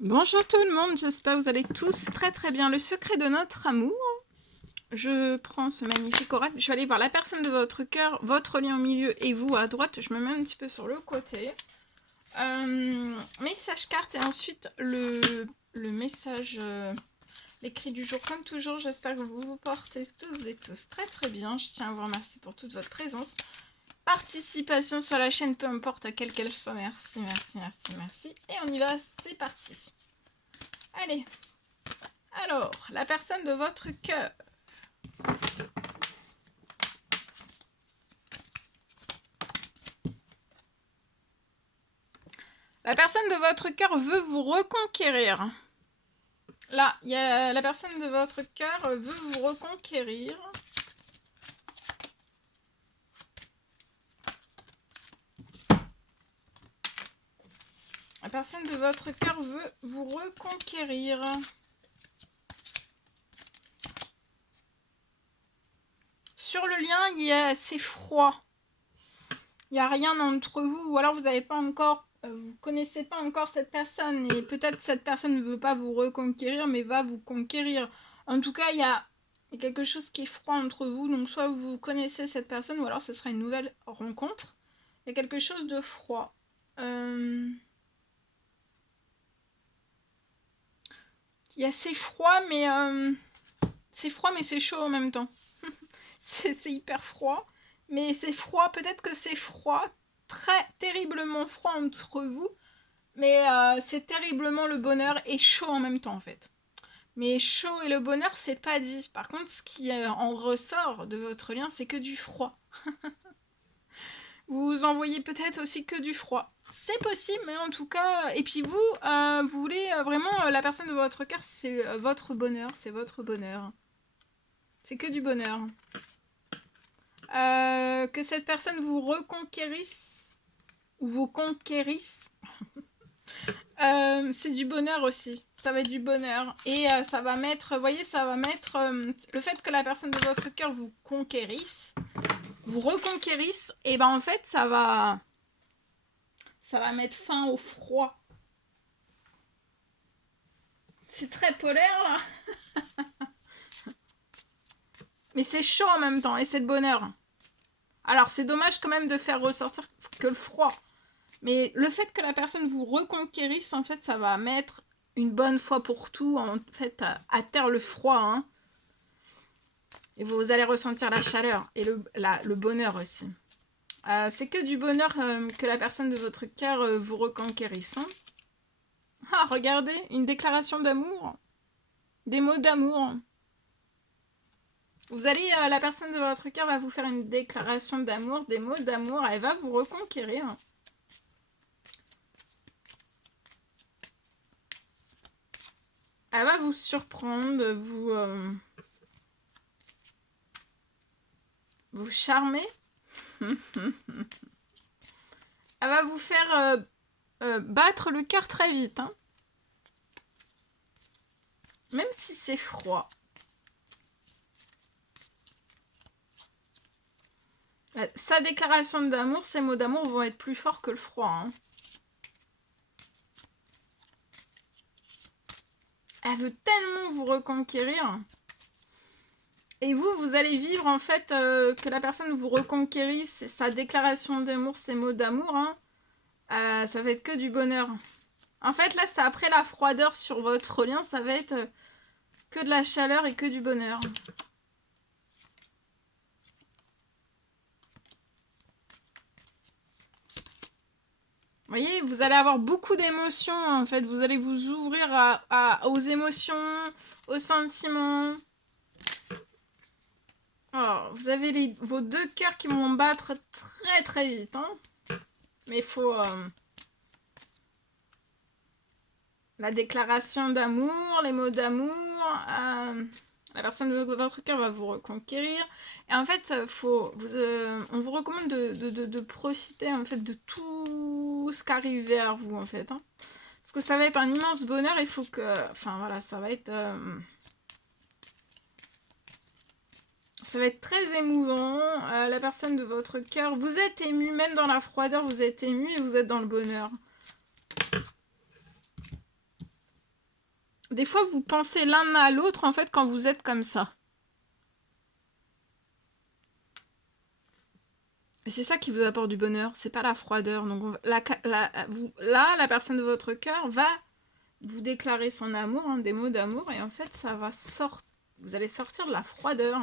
Bonjour tout le monde, j'espère que vous allez tous très très bien. Le secret de notre amour, je prends ce magnifique oracle, je vais aller voir la personne de votre cœur, votre lien au milieu et vous à droite, je me mets un petit peu sur le côté. Message carte et ensuite le message, l'écrit du jour comme toujours. J'espère que vous vous portez tous et tous très très bien. Je tiens à vous remercier pour toute votre présence. Participation sur la chaîne, peu importe quelle qu'elle soit. Merci, merci, merci, merci. Et on y va, c'est parti. Allez. Alors, la personne de votre cœur. La personne de votre cœur veut vous reconquérir. Là, il y a la personne de votre cœur veut vous reconquérir. La personne de votre cœur veut vous reconquérir. Sur le lien, c'est froid. Il n'y a rien entre vous, ou alors vous n'avez pas encore, vous connaissez pas encore cette personne, et peut-être cette personne ne veut pas vous reconquérir, mais va vous conquérir. En tout cas, il y a quelque chose qui est froid entre vous, donc soit vous connaissez cette personne, ou alors ce sera une nouvelle rencontre. Il y a quelque chose de froid. Il y a c'est froid, mais c'est chaud en même temps. c'est hyper froid, mais c'est froid. Peut-être que c'est froid, très terriblement froid entre vous, mais c'est terriblement le bonheur et chaud en même temps en fait. Mais chaud et le bonheur, c'est pas dit. Par contre, ce qui en ressort de votre lien, c'est que du froid. Vous envoyez peut-être aussi que du froid. C'est possible, mais en tout cas... Et puis vous, vous voulez vraiment... la personne de votre cœur, c'est votre bonheur. C'est votre bonheur. C'est que du bonheur. Que cette personne vous reconquérisse, ou vous conquérisse, c'est du bonheur aussi. Ça va être du bonheur. Et ça va mettre... Vous voyez, ça va mettre... le fait que la personne de votre cœur vous conquérisse, vous reconquérisse, et ben en fait, ça va mettre fin au froid. C'est très polaire, là. Mais c'est chaud en même temps, et c'est le bonheur. Alors, c'est dommage quand même de faire ressortir que le froid. Mais le fait que la personne vous reconquérisse, en fait, ça va mettre une bonne fois pour tout, en fait, à terre le froid. Hein. Et vous allez ressentir la chaleur et le bonheur aussi. C'est que du bonheur que la personne de votre cœur vous reconquérisse. Hein. Ah, regardez, une déclaration d'amour. Des mots d'amour. Vous allez, la personne de votre cœur va vous faire une déclaration d'amour, des mots d'amour. Elle va vous reconquérir. Elle va vous surprendre, vous charmer. Elle va vous faire battre le cœur très vite. Hein. Même si c'est froid. Sa déclaration d'amour, ses mots d'amour vont être plus forts que le froid. Hein. Elle veut tellement vous reconquérir. Et vous allez vivre en fait que la personne vous reconquérisse, sa déclaration d'amour, ses mots d'amour. Hein. Ça va être que du bonheur. En fait, là, c'est après la froideur sur votre lien, ça va être que de la chaleur et que du bonheur. Vous voyez, vous allez avoir beaucoup d'émotions, en fait. Vous allez vous ouvrir aux émotions, aux sentiments. Oh, vous avez vos deux cœurs qui vont battre très très vite. Hein. Mais il faut... la déclaration d'amour, les mots d'amour... la personne de votre cœur va vous reconquérir. Et en fait, on vous recommande de profiter en fait, de tout ce qui arrive vers vous. En fait, hein. Parce que ça va être un immense bonheur. Il faut que... Enfin voilà, ça va être... ça va être très émouvant. La personne de votre cœur, vous êtes ému, même dans la froideur, vous êtes ému et vous êtes dans le bonheur. Des fois, vous pensez l'un à l'autre, en fait, quand vous êtes comme ça. Et c'est ça qui vous apporte du bonheur, c'est pas la froideur. Donc la personne de votre cœur va vous déclarer son amour, hein, des mots d'amour, et en fait, ça va sortir. Vous allez sortir de la froideur.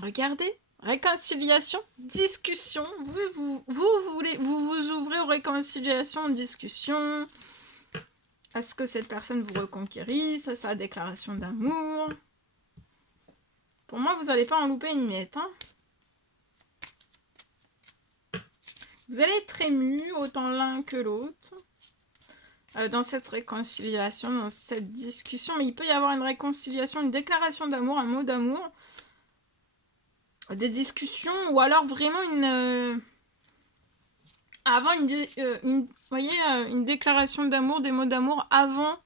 Regardez, réconciliation, discussion. Vous vous ouvrez aux réconciliations, discussions. Est-ce que cette personne vous reconquérisse? Ça, c'est la déclaration d'amour. Pour moi, vous n'allez pas en louper une miette. Hein. Vous allez être émus, autant l'un que l'autre, dans cette réconciliation, dans cette discussion. Mais il peut y avoir une réconciliation, une déclaration d'amour, un mot d'amour, des discussions, ou alors vraiment avant vous voyez, une déclaration d'amour, des mots d'amour avant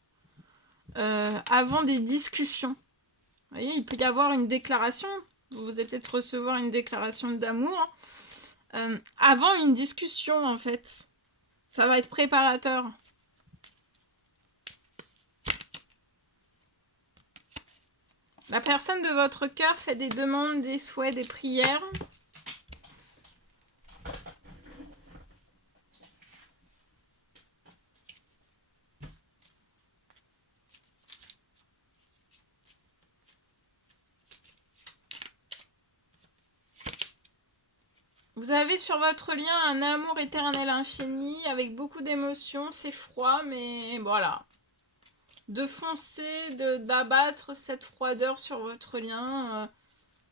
des discussions. Vous voyez, il peut y avoir une déclaration. Vous allez peut-être recevoir une déclaration d'amour avant une discussion, en fait. Ça va être préparateur. La personne de votre cœur fait des demandes, des souhaits, des prières. Vous avez sur votre lien un amour éternel infini avec beaucoup d'émotions. C'est froid, mais voilà. De foncer, d'abattre cette froideur sur votre lien,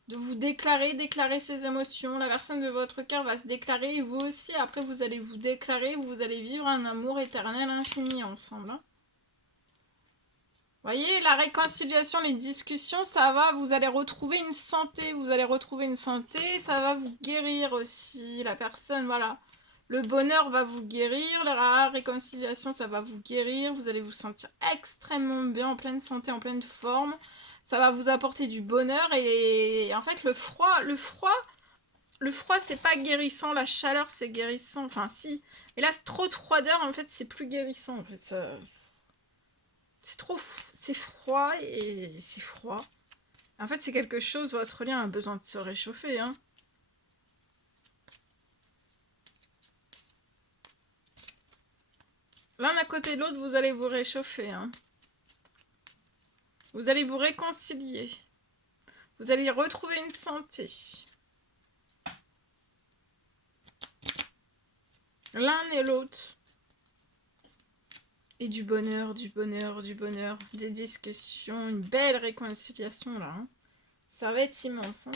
de vous déclarer ses émotions. La personne de votre cœur va se déclarer et vous aussi. Après, vous allez vous déclarer, vous allez vivre un amour éternel infini ensemble. Hein. Vous voyez, la réconciliation, les discussions, ça va, vous allez retrouver une santé. Vous allez retrouver une santé, ça va vous guérir aussi. La personne, voilà. Le bonheur va vous guérir, la réconciliation, ça va vous guérir. Vous allez vous sentir extrêmement bien, en pleine santé, en pleine forme. Ça va vous apporter du bonheur. Et en fait, le froid, c'est pas guérissant. La chaleur, c'est guérissant. Enfin, si. Mais là, trop de froideur, en fait, c'est plus guérissant. En fait, ça... C'est froid et c'est froid. En fait, c'est quelque chose, votre lien a besoin de se réchauffer. Hein. L'un à côté de l'autre, vous allez vous réchauffer. Hein. Vous allez vous réconcilier. Vous allez retrouver une santé. L'un et l'autre. Et du bonheur, du bonheur, du bonheur. Des discussions, une belle réconciliation là. Hein. Ça va être immense. Hein.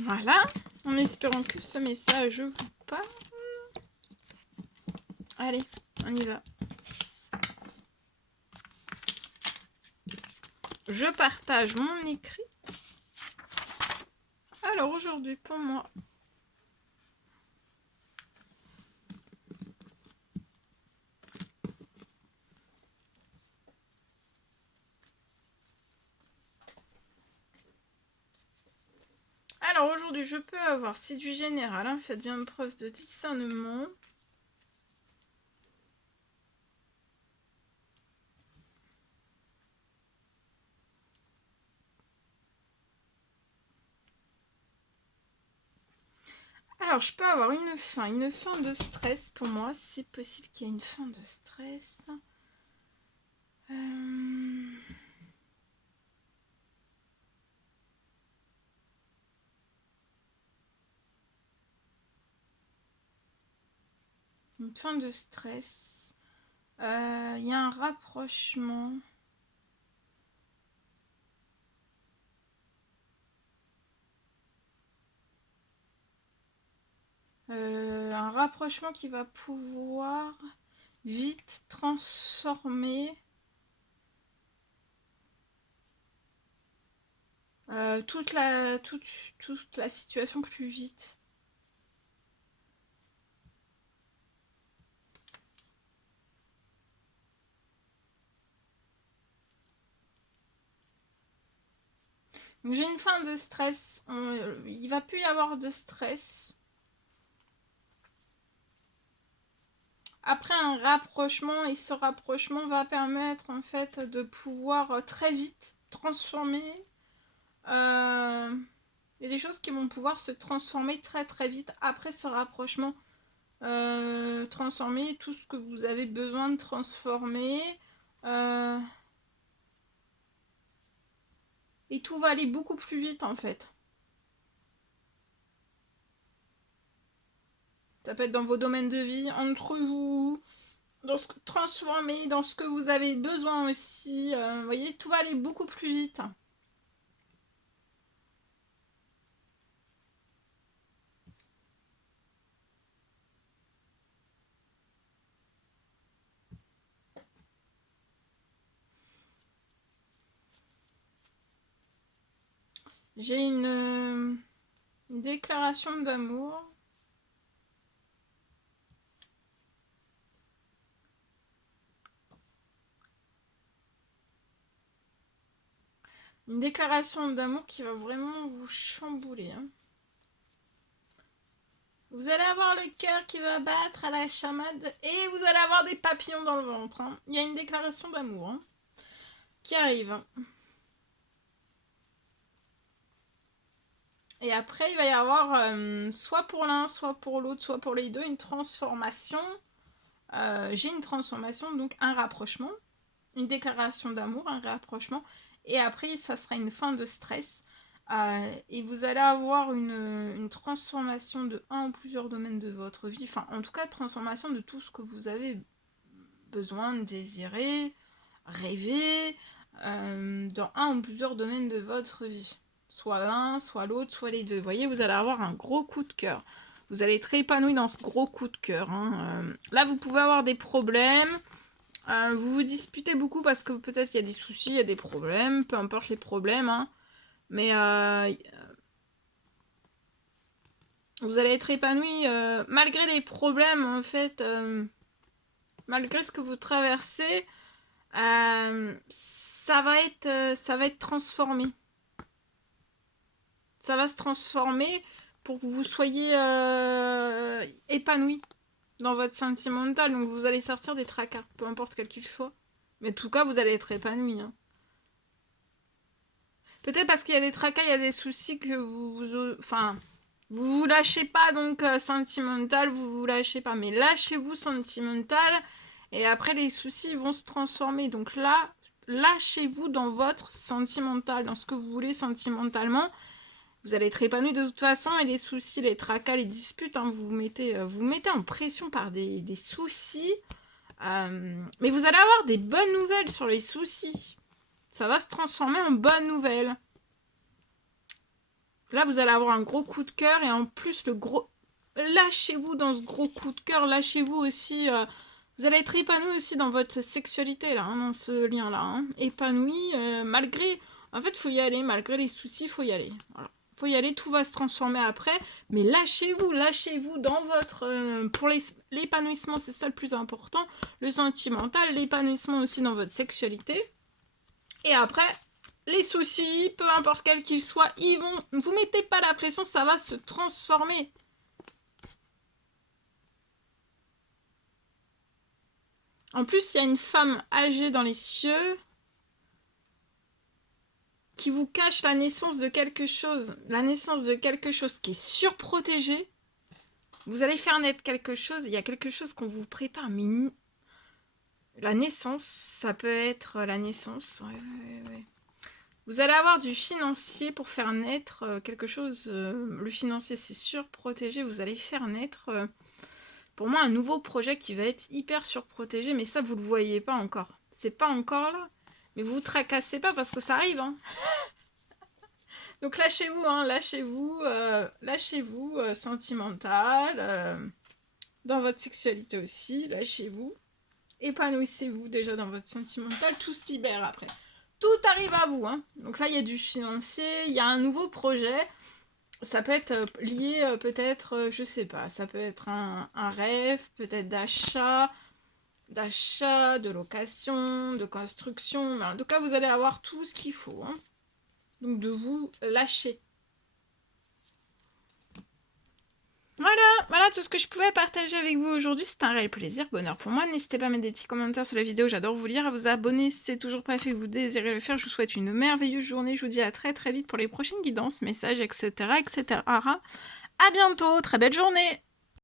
Voilà. En espérant que ce message vous parle. Allez, on y va. Je partage mon écrit. Alors aujourd'hui pour moi, je peux avoir, c'est du général, hein, faites bien preuve de discernement. Alors, je peux avoir une fin de stress pour moi, si possible qu'il y ait une fin de stress. Une fin de stress. Il y a un rapprochement. Un rapprochement qui va pouvoir vite transformer toute la situation plus vite. Donc j'ai une fin de stress. Il va plus y avoir de stress. Après un rapprochement, et ce rapprochement va permettre en fait de pouvoir très vite transformer. Il y a des choses qui vont pouvoir se transformer très très vite après ce rapprochement. Transformer tout ce que vous avez besoin de transformer. Et tout va aller beaucoup plus vite en fait. Ça peut être dans vos domaines de vie, entre vous, dans ce que transformer, dans ce que vous avez besoin aussi. Vous voyez, tout va aller beaucoup plus vite. J'ai une déclaration d'amour. Une déclaration d'amour qui va vraiment vous chambouler. Hein. Vous allez avoir le cœur qui va battre à la chamade et vous allez avoir des papillons dans le ventre. Hein. Il y a une déclaration d'amour hein, qui arrive. Et après, il va y avoir soit pour l'un, soit pour l'autre, soit pour les deux, une transformation. J'ai une transformation, donc un rapprochement, une déclaration d'amour, un rapprochement. Et après, ça sera une fin de stress. Et vous allez avoir une transformation de un ou plusieurs domaines de votre vie. Enfin, en tout cas, transformation de tout ce que vous avez besoin, désirer, rêver, dans un ou plusieurs domaines de votre vie. Soit l'un, soit l'autre, soit les deux. Vous voyez, vous allez avoir un gros coup de cœur. Vous allez être épanoui dans ce gros coup de cœur. Hein. Là, vous pouvez avoir des problèmes. Vous vous disputez beaucoup parce que peut-être il y a des soucis, il y a des problèmes, peu importe les problèmes. Hein. Mais vous allez être épanoui malgré les problèmes, en fait. Malgré ce que vous traversez, ça va être transformé. Ça va se transformer pour que vous soyez épanoui dans votre sentimental. Donc vous allez sortir des tracas, peu importe quel qu'il soit. Mais en tout cas, vous allez être épanoui. Hein. Peut-être parce qu'il y a des tracas, il y a des soucis que vous lâchez pas donc sentimental, vous lâchez pas. Mais lâchez-vous sentimental et après les soucis vont se transformer. Donc là, lâchez-vous dans votre sentimental, dans ce que vous voulez sentimentalement. Vous allez être épanoui de toute façon et les soucis, les tracas, les disputes, hein, vous mettez en pression par des soucis. Mais vous allez avoir des bonnes nouvelles sur les soucis. Ça va se transformer en bonnes nouvelles. Là, vous allez avoir un gros coup de cœur et en plus, lâchez-vous dans ce gros coup de cœur. Lâchez-vous aussi. Vous allez être épanoui aussi dans votre sexualité, là, hein, dans ce lien-là. Hein. Épanoui, malgré... En fait, il faut y aller. Malgré les soucis, il faut y aller. Voilà. Faut y aller, tout va se transformer après. Mais lâchez-vous dans votre... pour l'épanouissement, c'est ça le plus important. Le sentimental, l'épanouissement aussi dans votre sexualité. Et après, les soucis, peu importe quels qu'ils soient, ils vont... Vous mettez pas la pression, ça va se transformer. En plus, il y a une femme âgée dans les cieux qui vous cache la naissance de quelque chose. La naissance de quelque chose qui est surprotégé. Vous allez faire naître quelque chose, il y a quelque chose qu'on vous prépare. Mais la naissance, ça peut être la naissance. Ouais. Vous allez avoir du financier pour faire naître quelque chose. Le financier, c'est surprotégé. Vous allez faire naître, pour moi, un nouveau projet qui va être hyper surprotégé. Mais ça, vous ne le voyez pas encore. C'est pas encore là. Mais vous vous tracassez pas parce que ça arrive. Hein. Donc lâchez-vous, hein, lâchez-vous, sentimental. Dans votre sexualité aussi, lâchez-vous. Épanouissez-vous déjà dans votre sentimental. Tout se libère après. Tout arrive à vous. Hein. Donc là, il y a du financier, il y a un nouveau projet. Ça peut être lié, peut-être, je sais pas, ça peut être un rêve, peut-être d'achat, de location, de construction. Mais en tout cas, vous allez avoir tout ce qu'il faut. Hein. Donc de vous lâcher. Voilà tout ce que je pouvais partager avec vous aujourd'hui. C'était un réel plaisir, bonheur pour moi. N'hésitez pas à mettre des petits commentaires sur la vidéo, j'adore vous lire, à vous abonner si c'est toujours pas fait que vous désirez le faire. Je vous souhaite une merveilleuse journée. Je vous dis à très très vite pour les prochaines guidances, messages, etc. etc. À bientôt, très belle journée!